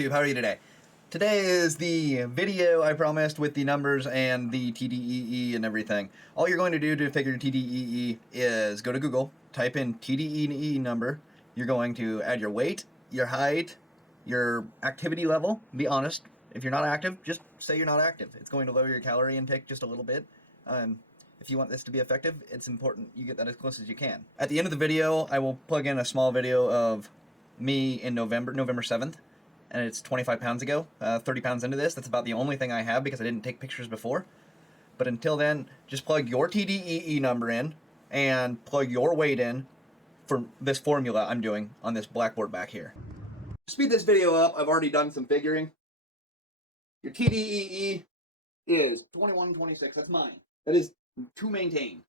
YouTube, how are you today? Today is the video I promised with the numbers and the TDEE and everything. All you're going to do to figure TDEE is go to Google, type in TDEE number. You're going to add your weight, your height, your activity level. Be honest. If you're not active, just say you're not active. It's going to lower your calorie intake just a little bit. If you want this to be effective, it's important you get that as close as you can. At the end of the video, I will plug in a small video of me in November 7th, and it's 25 pounds ago, 30 pounds into this. That's about the only thing I have because I didn't take pictures before. But until then, just plug your TDEE number in and plug your weight in for this formula I'm doing on this blackboard back here. To speed this video up, I've already done some figuring. Your TDEE is 2126. That's mine. That is to maintain.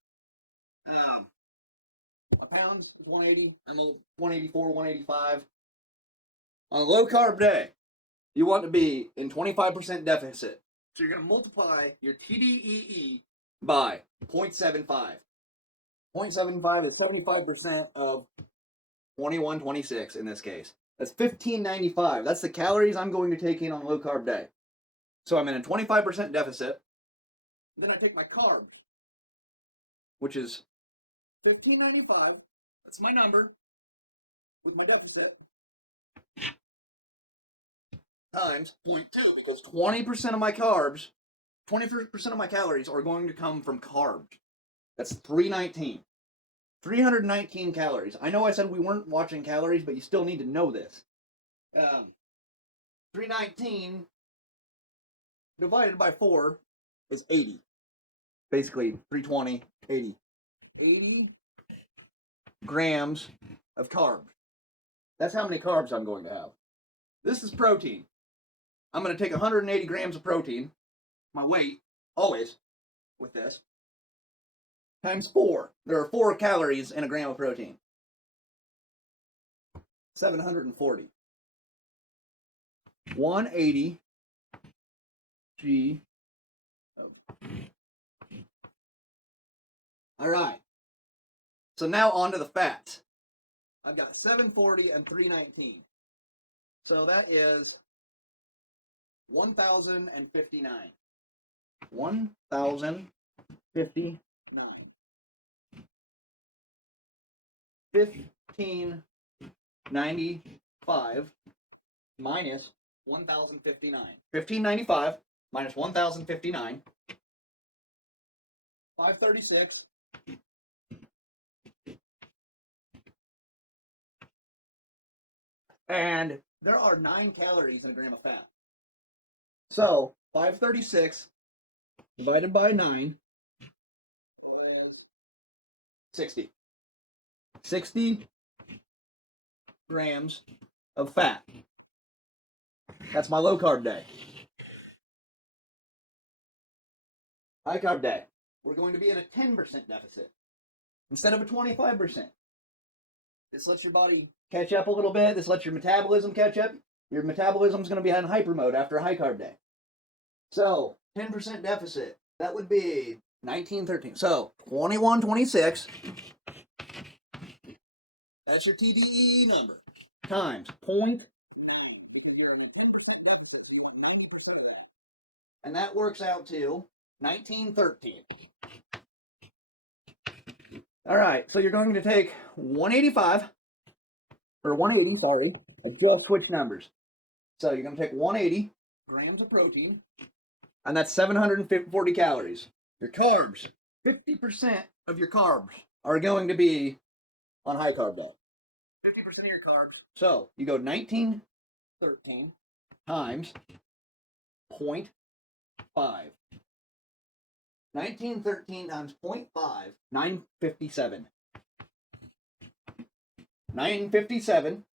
A pound is 180. I'm 184, 185. On a low carb day, you want to be in 25% deficit. So you're going to multiply your TDEE by 0.75. 0.75 is 75% of 2126 in this case. That's 1595. That's the calories I'm going to take in on a low carb day. So I'm in a 25% deficit. Then I take my carbs, which is 1595. That's my number with my deficit. Times 0.2, because 20% of my carbs, 20% of my calories are going to come from carbs. That's 319. 319 calories. I know I said we weren't watching calories, but you still need to know this. 319 divided by 4 is 80. Basically, 320, 80. 80 grams of carbs. That's how many carbs I'm going to have. This is protein. I'm going to take 180 grams of protein, my weight, always, with this, times 4. There are 4 calories in a gram of protein. 740. 180 G. All right. So now on to the fats. I've got 740 and 319. So that is 1,059. 1,059. 1595 minus 1,059. 1595 minus 1,059. 536. And there are 9 calories in a gram of fat. So 536 divided by 9 is 60. 60 grams of fat. That's my low carb day. High carb day, we're going to be at a 10% deficit instead of a 25%. This lets your body catch up a little bit. This lets your metabolism catch up. Your metabolism is going to be in hyper mode after a high carb day. So 10% deficit, that would be 1913. So 2126. That's your TDEE number. Times 0.9. Because you're in a 10% deficit, so you want 90% of that. And that works out to 1913. All right, so you're going to take 185, or 180, sorry. I just switched numbers. So you're going to take 180 grams of protein, and that's 740 calories. Your carbs, 50% of your carbs are going to be on high carb day. 50% of your carbs. So you go 1913 times 0.5. 1913 times 0.5, 957. 957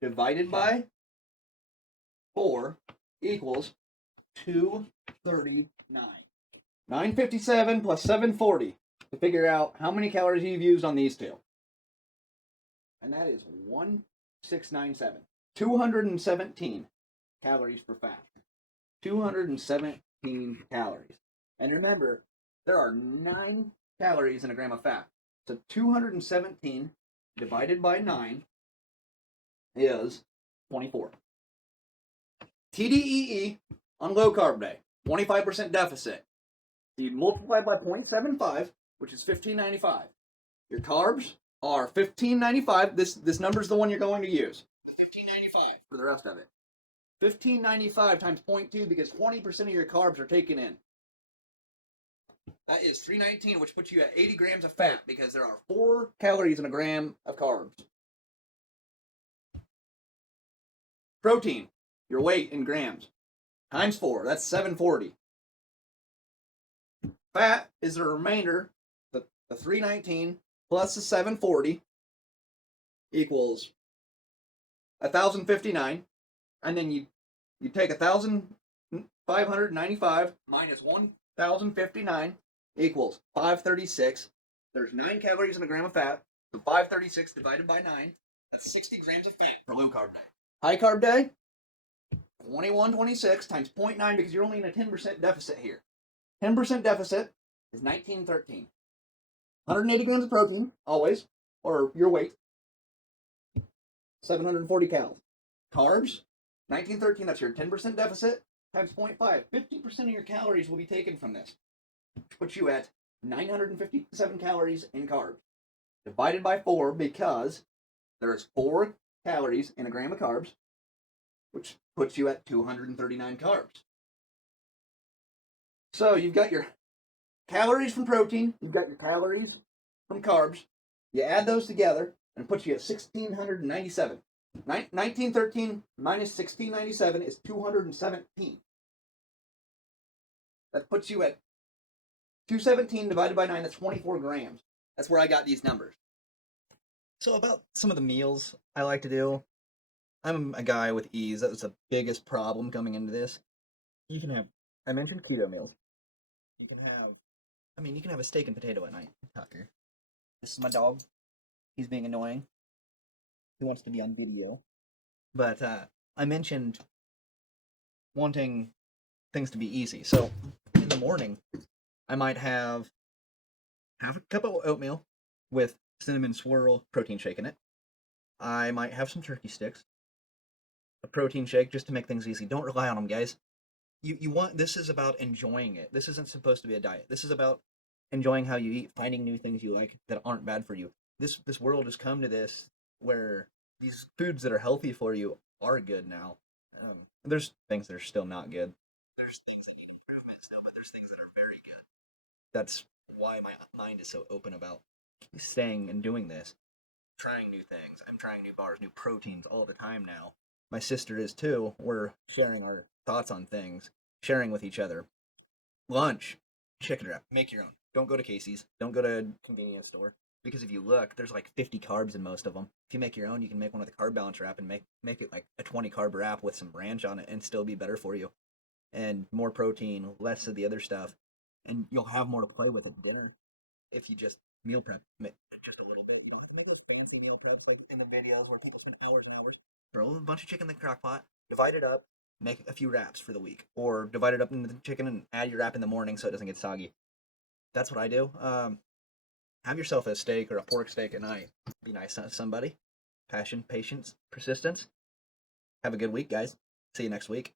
divided by 4 equals 239. 957 plus 740 to figure out how many calories you've used on these two. And that is 1697. 217 calories per fat. 217 calories. And remember, there are 9 calories in a gram of fat. So 217 divided by 9 is 24. TDEE on low carb day, 25% deficit. You multiply by 0.75, which is 1595. Your carbs are 1595. This number is the one you're going to use. 1595 for the rest of it. 1595 times 0.2 because 20% of your carbs are taken in. That is 319, which puts you at 80 grams of fat because there are 4 calories in a gram of carbs. Protein, your weight in grams, times 4. That's 740. Fat is the remainder, the 319 plus the 740 equals 1,059. And then you take 1,595 minus 1,059 equals 536. There's 9 calories in a gram of fat. So 536 divided by 9, that's 60 grams of fat for low carb day. High carb day, 2126 times 0.9 because you're only in a 10% deficit here. 10% deficit is 1913. 180 grams of protein, always, or your weight. 740 calories. Carbs, 1913, that's your 10% deficit times 0.5. 50% of your calories will be taken from this, which puts you at 957 calories in carbs. Divided by 4 because there's 4 calories in a gram of carbs, which puts you at 239 carbs. So you've got your calories from protein, you've got your calories from carbs. You add those together and it puts you at 1,697. 1913 minus 1697 is 217. That puts you at 217 divided by 9, that's 24 grams. That's where I got these numbers. So about some of the meals I like to do. I'm a guy with ease. That was the biggest problem coming into this. You can have, I mentioned keto meals. You can have a steak and potato at night. Tucker. This is my dog. He's being annoying. He wants to be on video. But I mentioned wanting things to be easy. So in the morning, I might have half a cup of oatmeal with cinnamon swirl protein shake in it. I might have some turkey sticks. A protein shake just to make things easy. Don't rely on them, guys. You want, this is about enjoying it. This isn't supposed to be a diet. This is about enjoying how you eat, finding new things you like that aren't bad for you. This world has come to this where these foods that are healthy for you are good now. There's things that are still not good. There's things that need improvement still, but there's things that are very good. That's why my mind is so open about staying and doing this. Trying new things. I'm trying new bars, new proteins all the time now. My sister is too. We're sharing our thoughts on things, sharing with each other. Lunch, chicken wrap, make your own. Don't go to Casey's. Don't go to a convenience store. Because if you look, there's like 50 carbs in most of them. If you make your own, you can make one with a carb balance wrap and make it like a 20 carb wrap with some ranch on it and still be better for you. And more protein, less of the other stuff. And you'll have more to play with at dinner if you just meal prep just a little bit. You don't have to make those fancy meal preps like in the videos where people spend hours and hours. Throw a bunch of chicken in the crock pot, divide it up, make a few wraps for the week. Or divide it up into the chicken and add your wrap in the morning so it doesn't get soggy. That's what I do. Have yourself a steak or a pork steak at night. Be nice to somebody. Passion, patience, persistence. Have a good week, guys. See you next week.